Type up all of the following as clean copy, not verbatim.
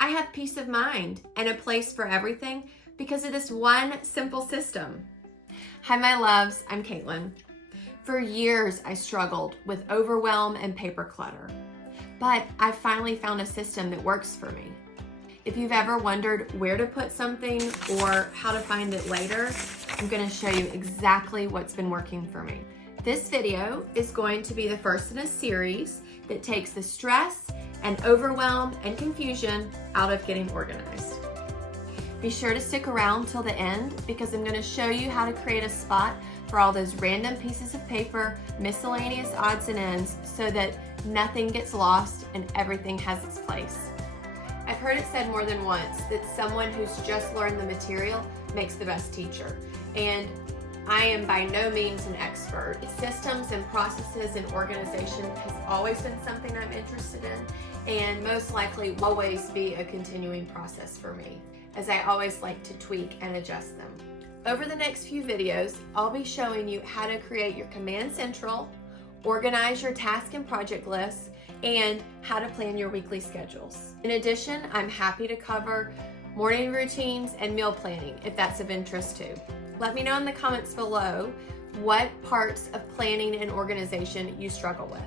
I have peace of mind and a place for everything because of this one simple system. Hi, my loves, I'm Caitlin. For years, I struggled with overwhelm and paper clutter, but I finally found a system that works for me. If you've ever wondered where to put something or how to find it later, I'm going to show you exactly what's been working for me. This video is going to be the first in a series that takes the stress and overwhelm and confusion out of getting organized. Be sure to stick around till the end because I'm going to show you how to create a spot for all those random pieces of paper, miscellaneous odds and ends, so that nothing gets lost and everything has its place. I've heard it said more than once that someone who's just learned the material makes the best teacher, and I am by no means an expert. Systems and processes and organization has always been something I'm interested in, and most likely will always be a continuing process for me, as I always like to tweak and adjust them. Over the next few videos, I'll be showing you how to create your command central, organize your task and project lists, and how to plan your weekly schedules. In addition, I'm happy to cover morning routines and meal planning if that's of interest too. Let me know in the comments below what parts of planning and organization you struggle with.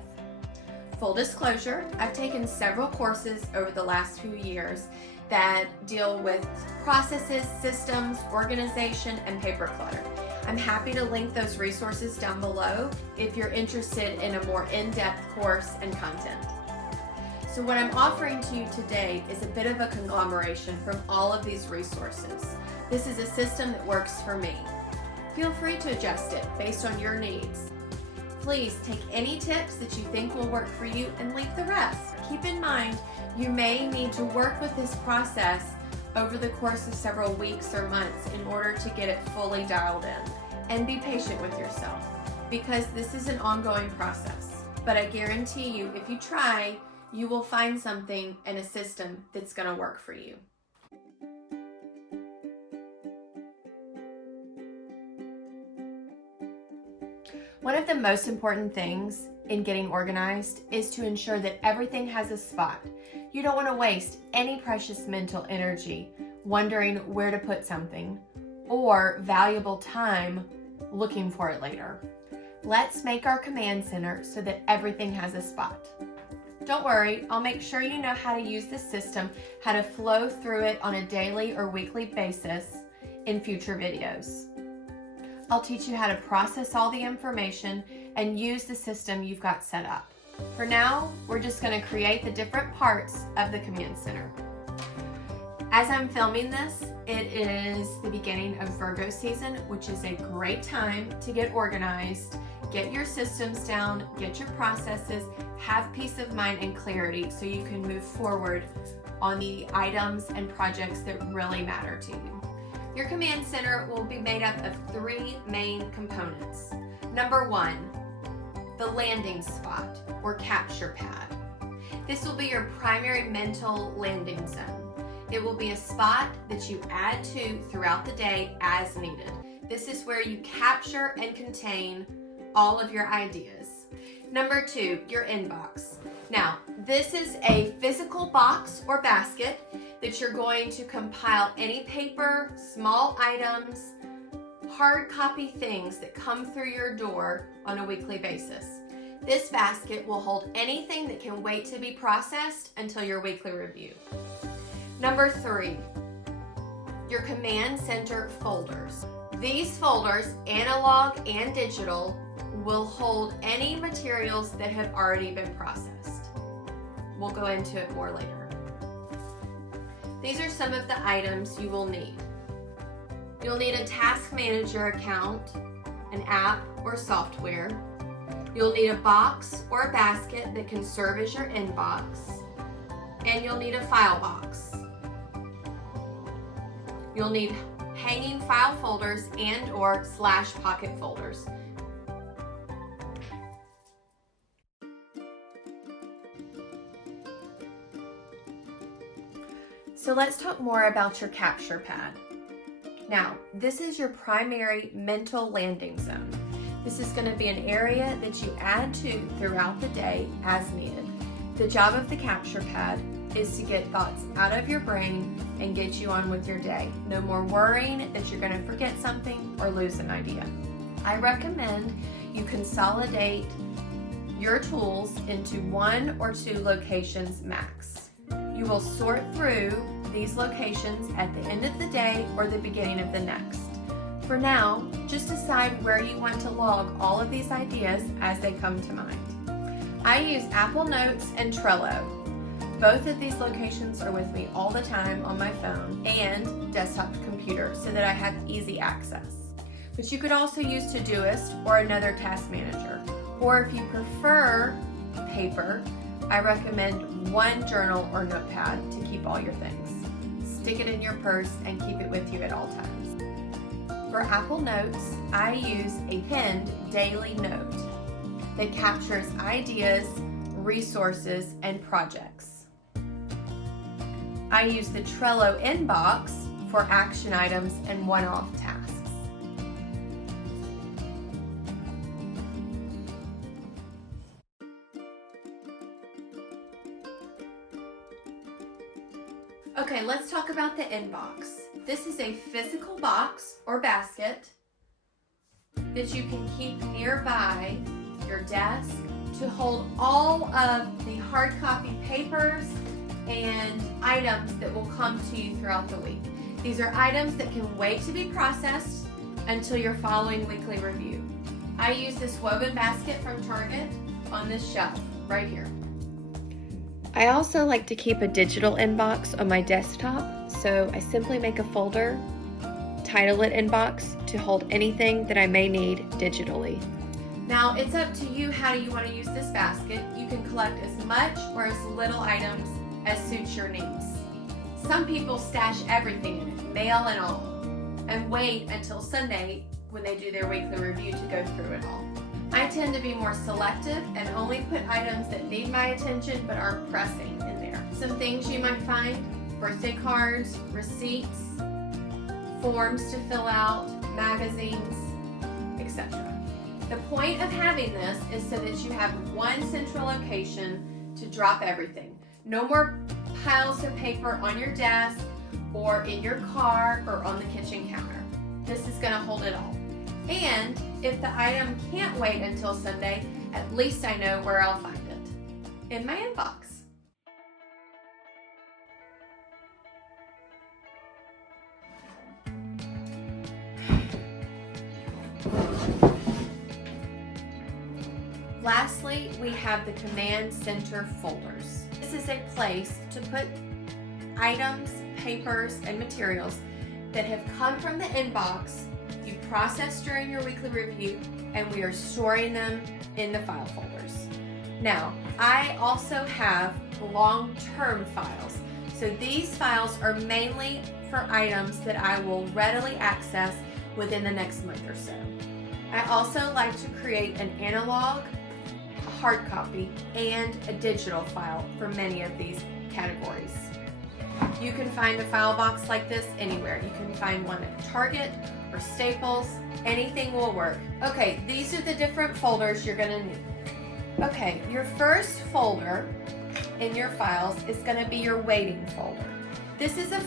Full disclosure, I've taken several courses over the last few years that deal with processes, systems, organization, and paper clutter. I'm happy to link those resources down below if you're interested in a more in-depth course and content. So what I'm offering to you today is a bit of a conglomeration from all of these resources. This is a system that works for me. Feel free to adjust it based on your needs. Please take any tips that you think will work for you and leave the rest. Keep in mind, you may need to work with this process over the course of several weeks or months in order to get it fully dialed in. And be patient with yourself because this is an ongoing process. But I guarantee you, if you try, you will find something and a system that's going to work for you. One of the most important things in getting organized is to ensure that everything has a spot. You don't want to waste any precious mental energy wondering where to put something or valuable time looking for it later. Let's make our command center so that everything has a spot. Don't worry, I'll make sure you know how to use this system, how to flow through it on a daily or weekly basis in future videos. I'll teach you how to process all the information and use the system you've got set up. For now, we're just going to create the different parts of the command center. As I'm filming this, it is the beginning of Virgo season, which is a great time to get organized, get your systems down, get your processes, have peace of mind and clarity so you can move forward on the items and projects that really matter to you. Your command center will be made up of three main components. Number one, the landing spot or capture pad. This will be your primary mental landing zone. It will be a spot that you add to throughout the day as needed. This is where you capture and contain all of your ideas. Number two, your inbox. Now, this is a physical box or basket that you're going to compile any paper, small items, hard copy things that come through your door on a weekly basis. This basket will hold anything that can wait to be processed until your weekly review. Number three, your command center folders. These folders, analog and digital, will hold any materials that have already been processed. We'll go into it more later. These are some of the items you will need. You'll need a task manager account, an app or software. You'll need a box or a basket that can serve as your inbox. And you'll need a file box. You'll need hanging file folders and or / pocket folders. So let's talk more about your capture pad. Now, this is your primary mental landing zone. This is going to be an area that you add to throughout the day as needed. The job of the capture pad is to get thoughts out of your brain and get you on with your day. No more worrying that you're going to forget something or lose an idea. I recommend you consolidate your tools into 1 or 2 locations max. You will sort through these locations at the end of the day or the beginning of the next. For now, just decide where you want to log all of these ideas as they come to mind. I use Apple Notes and Trello. Both of these locations are with me all the time on my phone and desktop computer so that I have easy access. But you could also use Todoist or another task manager. Or if you prefer paper, I recommend one journal or notepad to keep all your things. Stick it in your purse and keep it with you at all times. For Apple Notes, I use a pinned daily note that captures ideas, resources, and projects. I use the Trello inbox for action items and one-off tasks. Okay, let's talk about the inbox. This is a physical box or basket that you can keep nearby your desk to hold all of the hard copy papers and items that will come to you throughout the week. These are items that can wait to be processed until your following weekly review. I use this woven basket from Target on this shelf right here. I also like to keep a digital inbox on my desktop, so I simply make a folder, title it Inbox, to hold anything that I may need digitally. Now, it's up to you how you want to use this basket. You can collect as much or as little items as suits your needs. Some people stash everything in it, mail and all, and wait until Sunday when they do their weekly review to go through it all. I tend to be more selective and only put items that need my attention but aren't pressing in there. Some things you might find: birthday cards, receipts, forms to fill out, magazines, etc. The point of having this is so that you have one central location to drop everything. No more piles of paper on your desk or in your car or on the kitchen counter. This is going to hold it all. And if the item can't wait until Sunday, at least I know where I'll find it: in my inbox. Lastly, we have the Command Center folders. This is a place to put items, papers, and materials that have come from the inbox, you processed during your weekly review, and we are storing them in the file folders. Now, I also have long-term files. So these files are mainly for items that I will readily access within the next month or so. I also like to create an analog, a hard copy, and a digital file for many of these categories. You can find a file box like this anywhere. You can find one at Target or Staples. Anything will work. Okay, these are the different folders you're gonna need. Okay, your first folder in your files is gonna be your waiting folder. This is a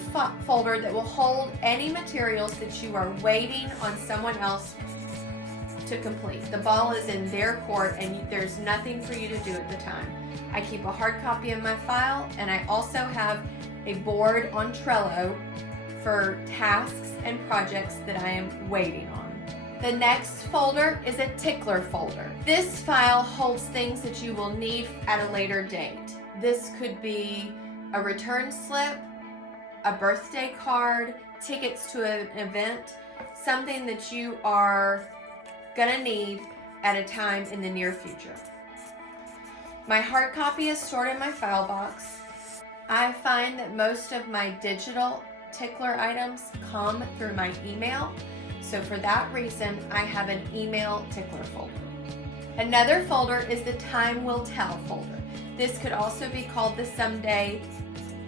folder that will hold any materials that you are waiting on someone else to complete. The ball is in their court and there's nothing for you to do at the time. I keep a hard copy in my file, and I also have a board on Trello for tasks and projects that I am waiting on. The next folder is a tickler folder. This file holds things that you will need at a later date. This could be a return slip, a birthday card, tickets to an event, something that you are gonna need at a time in the near future. My hard copy is stored in my file box. I find that most of my digital tickler items come through my email, so for that reason, I have an email tickler folder. Another folder is the Time Will Tell folder. This could also be called the Someday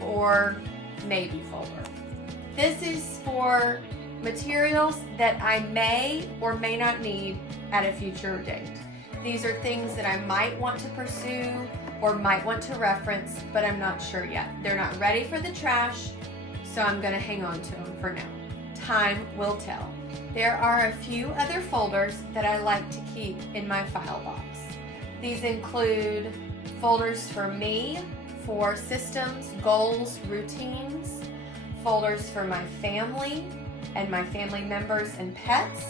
or Maybe folder. This is for materials that I may or may not need at a future date. These are things that I might want to pursue or might want to reference, but I'm not sure yet. They're not ready for the trash, so I'm going to hang on to them for now. Time will tell. There are a few other folders that I like to keep in my file box. These include folders for me, for systems, goals, routines, folders for my family and my family members and pets.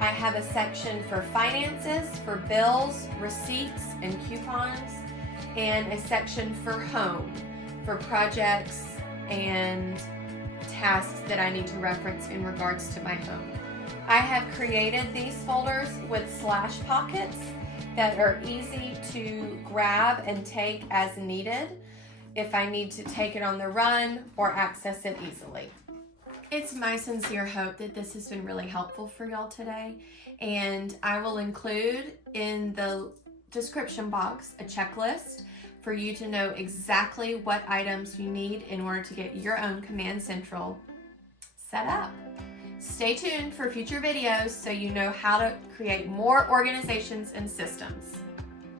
I have a section for finances, for bills, receipts, and coupons, and a section for home, for projects and tasks that I need to reference in regards to my home. I have created these folders with slash pockets that are easy to grab and take as needed if I need to take it on the run or access it easily. It's my sincere hope that this has been really helpful for y'all today, and I will include in the description box a checklist for you to know exactly what items you need in order to get your own Command Central set up. Stay tuned for future videos so you know how to create more organizations and systems.